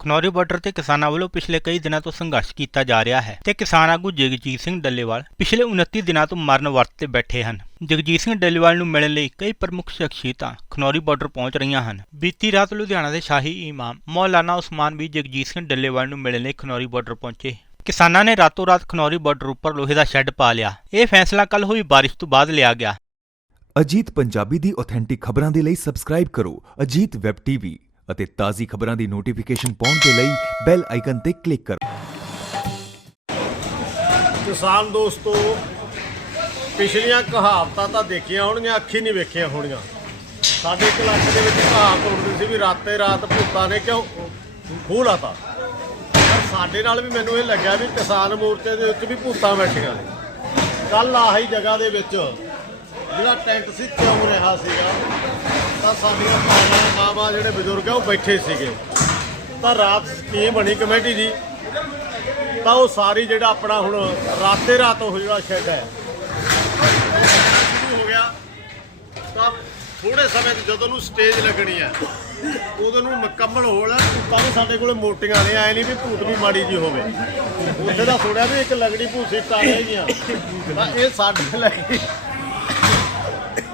Khanauri border ਤੇ ਕਿਸਾਨਾਂ ਵੱਲੋਂ ਪਿਛਲੇ ਕਈ ਦਿਨਾਂ ਤੋਂ ਸੰਘਰਸ਼ ਕੀਤਾ ਜਾ ਰਿਹਾ ਹੈ ਤੇ ਕਿਸਾਨ ਆਗੂ ਜਗਜੀਤ ਸਿੰਘ ਡੱਲੇਵਾਲ ਪਿਛਲੇ 29 ਦਿਨਾਂ ਤੋਂ ਮਰਨ ਵਰਤ ਤੇ ਬੈਠੇ ਹਨ। ਜਗਜੀਤ ਸਿੰਘ ਡੱਲੇਵਾਲ ਨੂੰ ਮਿਲਣ ਲਈ ਕਈ ਪ੍ਰਮੁੱਖ ਸ਼ਖਸੀਅਤਾਂ ਖਨੌਰੀ ਬਾਰਡਰ ਪਹੁੰਚ ਰਹੀਆਂ ਹਨ। ਬੀਤੀ ਰਾਤ ਲੁਧਿਆਣਾ ਦੇ ਸ਼ਾਹੀ ਇਮਾਮ ਮੌਲਾਨਾ ਉਸਮਾਨ ਵੀ ਜਗਜੀਤ ਸਿੰਘ ਡੱਲੇਵਾਲ ਨੂੰ ਮਿਲਣ ਲਈ ਖਨੌਰੀ ਬਾਰਡਰ ਪਹੁੰਚੇ। ਕਿਸਾਨਾਂ ਨੇ ਰਾਤੋਂ ਰਾਤ ਖਨੌਰੀ ਬਾਰਡਰ ਉੱਪਰ ਲੋਹੇ ਦਾ ਸ਼ੈੱਡ ਪਾ ਲਿਆ। ਇਹ ਫੈਸਲਾ ਕੱਲ ਹੋਈ ਬਾਰਿਸ਼ ਤੋਂ ਬਾਅਦ ਲਿਆ ਗਿਆ। ਅਜੀਤ ਪੰਜਾਬੀ ਦੀ ਆਥੈਂਟਿਕ ਖਬਰਾਂ ਦੇ ਲਈ ਸਬਸਕ੍ਰਾਈਬ ਕਰੋ ਅਜੀਤ ਵੈਬ ਟੀਵੀ ਅਤੇ ਤਾਜ਼ੀ ਖਬਰਾਂ ਦੀ ਨੋਟੀਫਿਕੇਸ਼ਨ ਪਾਉਣ ਦੇ ਲਈ ਬੈਲ ਆਈਕਨ ਤੇ ਕਲਿੱਕ ਕਰੋ। ਕਿਸਾਨ ਦੋਸਤੋ, ਪਿਛਲੀਆਂ ਕਹਾਵਤਾਂ ਤਾਂ ਦੇਖੀਆਂ ਹੋਣਗੀਆਂ, ਅੱਖੀ ਨਹੀਂ ਵੇਖੀਆਂ ਹੋਣੀਆਂ ਸਾਡੇ ਇੱਕ ਇਲਾਕੇ ਦੇ ਵਿੱਚ ਕਹਾਵਤ ਹੁੰਦੀ ਸੀ ਵੀ ਰਾਤੇ ਰਾਤ ਭੂਤਾਂ ਨੇ ਕਿਉਂ ਖੂਹ ਲਾਤਾ? ਪਰ ਸਾਡੇ ਨਾਲ ਵੀ ਮੈਨੂੰ ਇਹ ਲੱਗਿਆ ਵੀ ਕਿਸਾਨ ਮੋਰਚੇ ਦੇ ਵਿੱਚ ਵੀ ਭੂਤਾਂ ਬੈਠੀਆਂ ਨੇ। ਕੱਲ ਆਹੀ ਜਗ੍ਹਾ ਦੇ ਵਿੱਚ ਜਿਹੜਾ ਟੈਂਟ ਸੀ, ਕਿਉਂ ਰਿਹਾ ਸੀਗਾ? ਤਾਂ ਸਾਡੀਆਂ ਭੈਣਾਂ ਮਾਵਾਂ ਜਿਹੜੇ ਬਜ਼ੁਰਗ ਆ, ਉਹ ਬੈਠੇ ਸੀਗੇ। ਤਾਂ ਰਾਤ ਸਕੀਮ ਬਣੀ ਕਮੇਟੀ ਦੀ। ਤਾਂ ਉਹ ਸਾਰੀ ਜਿਹੜਾ ਆਪਣਾ ਹੁਣ ਰਾਤੇ ਰਾਤ ਉਹ ਜਿਹੜਾ ਸ਼ੈੱਡ ਹੈ, ਸ਼ੁਰੂ ਹੋ ਗਿਆ। ਤਾਂ ਥੋੜੇ ਸਮੇਂ 'ਚ ਜਦੋਂ ਨੂੰ ਸਟੇਜ ਲੱਗਣੀ ਹੈ, ਉਦੋਂ ਨੂੰ ਮੁਕੰਮਲ ਹੋਣਾ ਭੂਤਾਂ ਵੀ ਸਾਡੇ ਕੋਲੇ ਮੋਟੀਆਂ ਨੇ, ਐ ਨਹੀਂ ਵੀ ਭੂਤ ਵੀ ਮਾੜੀ ਜੀ ਹੋਵੇ। ਉੱਥੇ ਦਾ ਥੋੜਾ ਵੀ ਇੱਕ ਲਗੜੀ ਭੂਸੀ ਤਾਂ ਹੈਗੀਆਂ ਤਾਂ ਇਹ ਸਾਡੇ ਲਈ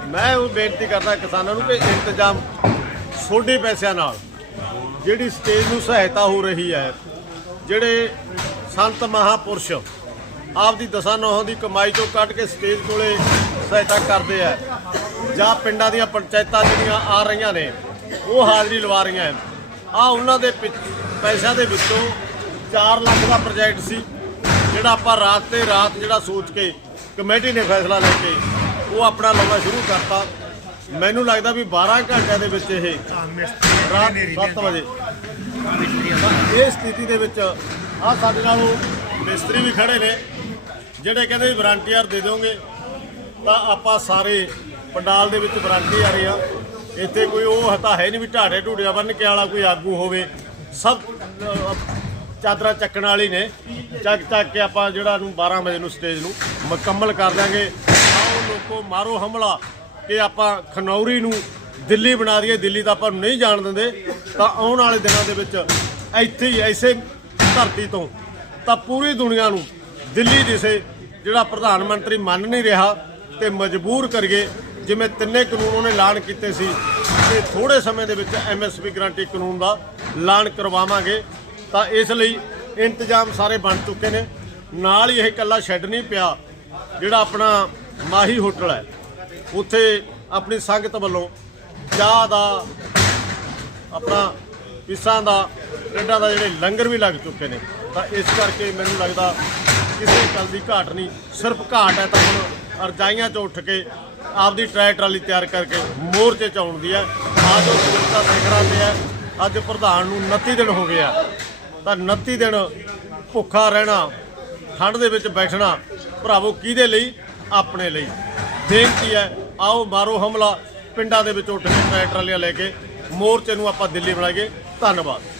ਮੈਂ ਉਹ ਬੇਨਤੀ ਕਰਦਾ ਕਿਸਾਨਾਂ ਨੂੰ ਕਿ ਇੰਤਜ਼ਾਮ ਛੋਟੇ ਪੈਸਿਆਂ ਨਾਲ ਜਿਹੜੀ ਸਟੇਜ ਨੂੰ ਸਹਾਇਤਾ ਹੋ ਰਹੀ ਹੈ, ਜਿਹੜੇ ਸੰਤ ਮਹਾਪੁਰਸ਼ ਆਪਦੀ ਦਸਾਂ ਨੌਹਾਂ ਦੀ ਕਮਾਈ ਚੋਂ ਕੱਢ ਕੇ ਸਟੇਜ ਕੋਲੇ ਸਹਾਇਤਾ ਕਰਦੇ ਆ, ਜਾਂ ਪਿੰਡਾਂ ਦੀਆਂ ਪੰਚਾਇਤਾਂ ਜਿਹੜੀਆਂ ਆ ਰਹੀਆਂ ਨੇ, ਉਹ ਹਾਜ਼ਰੀ ਲਵਾ ਰਹੀਆਂ ਆ ਉਹਨਾਂ ਦੇ ਪਿੱਛ- ਪੈਸਿਆਂ ਦੇ ਵਿੱਚੋਂ 4 ਲੱਖ ਦਾ ਪ੍ਰੋਜੈਕਟ ਸੀ, ਜਿਹੜਾ ਆਪਾਂ ਰਾਤ ਤੇ ਰਾਤ ਜਿਹੜਾ ਸੋਚ ਕੇ ਕਮੇਟੀ ਨੇ ਫੈਸਲਾ ਲੈ ਕੇ ਉਹ ਆਪਣਾ ਲਾਉਣਾ ਸ਼ੁਰੂ ਕਰਤਾ। ਮੈਨੂੰ ਲੱਗਦਾ ਵੀ 12 ਘੰਟਿਆਂ ਦੇ ਵਿੱਚ ਇਹ ਰਾਤ 7 ਵਜੇ। ਇਹ ਸਥਿਤੀ ਦੇ ਵਿੱਚ ਆ ਸਾਡੇ ਨਾਲ ਉਹ ਮਿਸਤਰੀ ਵੀ ਖੜੇ ਨੇ ਜਿਹੜੇ ਕਹਿੰਦੇ ਵਾਰੰਟੀਅਰ ਦੇ ਦਿਓਗੇ। ਤਾਂ ਆਪਾਂ ਸਾਰੇ ਪੰਡਾਲ ਦੇ ਵਿੱਚ ਵਾਰੰਟੀ ਆ ਰਹੀ ਆ। ਇੱਥੇ ਕੋਈ ਉਹ ਹਤਾ ਹੈ ਨਹੀਂ ਵੀ ਢਾੜੇ ਢੂੜਿਆ ਬੰਨ ਕੇ ਵਾਲਾ ਕੋਈ ਆਗੂ ਹੋਵੇ। ਸਭ ਚਾਦਰਾਂ ਚੱਕਣ ਵਾਲੀ ਨੇ। ਚੱਕ ਚੱਕ ਕੇ ਆਪਾਂ ਜਿਹੜਾ ਨੂੰ 12 ਵਜੇ ਨੂੰ ਸਟੇਜ ਨੂੰ ਮੁਕੰਮਲ ਕਰ ਦਾਂਗੇ ਲੋਕੋ ਮਾਰੋ ਹਮਲਾ ਕਿ ਆਪਾਂ ਖਨੌਰੀ ਨੂੰ ਦਿੱਲੀ ਬਣਾ ਦਈਏ, ਦਿੱਲੀ ਤਾਂ ਆਪਾਂ ਨੂੰ ਨਹੀਂ ਜਾਣ ਦਿੰਦੇ, ਤਾਂ ਆਉਣ ਵਾਲੇ ਦਿਨਾਂ ਦੇ ਵਿੱਚ ਇੱਥੇ ਹੀ ਐਸੇ ਧਰਤੀ ਤੋਂ ਤਾਂ ਪੂਰੀ ਦੁਨੀਆ ਨੂੰ ਦਿੱਲੀ ਦਿਸੇ ਜਿਹੜਾ ਪ੍ਰਧਾਨ ਮੰਤਰੀ ਮੰਨ ਨਹੀਂ ਰਿਹਾ ਤੇ ਮਜਬੂਰ ਕਰੀਏ, ਜਿਵੇਂ ਤਿੰਨੇ ਕਾਨੂੰਨ ਉਹਨੇ ਐਲਾਨ ਕੀਤੇ ਸੀ ਕਿ ਥੋੜੇ ਸਮੇਂ ਦੇ ਵਿੱਚ ਐਮਐਸਪੀ ਗਰੰਟੀ ਕਾਨੂੰਨ ਦਾ ਐਲਾਨ ਕਰਵਾਵਾਂਗੇ, ਤਾਂ ਇਸ ਲਈ ਇੰਤਜ਼ਾਮ ਸਾਰੇ ਬਣ ਚੁੱਕੇ ਨੇ। ਨਾਲ ਹੀ ਇਹ ਇਕੱਲਾ ਛੱਡ ਨਹੀਂ ਪਿਆ, ਜਿਹੜਾ ਆਪਣਾ ਮਾਹੀ ਹੋਟਲ ਹੈ। ਉੱਥੇ ਆਪਣੀ ਸੰਗਤ ਵੱਲੋਂ ਚਾਹ ਦਾ, ਆਪਣਾ ਪਿਸਾਂ ਦਾ ਟਿੰਡਾਂ ਦਾ ਜਿਹੜੇ ਲੰਗਰ ਵੀ ਲੱਗ ਚੁੱਕੇ ਨੇ। ਤਾਂ ਇਸ ਕਰਕੇ ਮੈਨੂੰ ਲੱਗਦਾ ਕਿਸੇ ਗੱਲ ਦੀ ਘਾਟ ਨਹੀਂ। ਸਿਰਫ ਘਾਟ ਹੈ ਤਾਂ ਹੁਣ ਅਰਜਾਈਆਂ 'ਚ ਉੱਠ ਕੇ ਆਪਦੀ ਟਰੈ ਟਰਾਲੀ ਤਿਆਰ ਕਰਕੇ ਮੋਰਚੇ 'ਚ ਆਉਣ ਦੀ ਹੈ। ਅੱਜ ਉਹ ਸਿਰਤਾ ਸਿਖਰਾਂ ਤੇ ਹੈ। ਅੱਜ ਪ੍ਰਧਾਨ ਨੂੰ 29 ਦਿਨ ਹੋ ਗਏ ਆ। ਤਾਂ 29 ਦਿਨ ਭੁੱਖਾ ਰਹਿਣਾ, ਠੰਡ ਦੇ ਵਿੱਚ ਬੈਠਣਾ, ਭਰਾਵੋ, ਕਿਹਦੇ ਲਈ? ਆਪਣੇ ਲਈ। ਬੇਨਤੀ ਹੈ, ਆਓ ਮਾਰੋ ਹਮਲਾ। ਪਿੰਡਾਂ ਦੇ ਵਿੱਚ ਉੱਠ ਕੇ ਟਰੈਕਟਰ ਟਰਾਲੀਆਂ ਲੈ ਕੇ ਮੋਰਚੇ ਨੂੰ ਆਪਾਂ ਦਿੱਲੀ ਬਣਾਈਏ ਧੰਨਵਾਦ।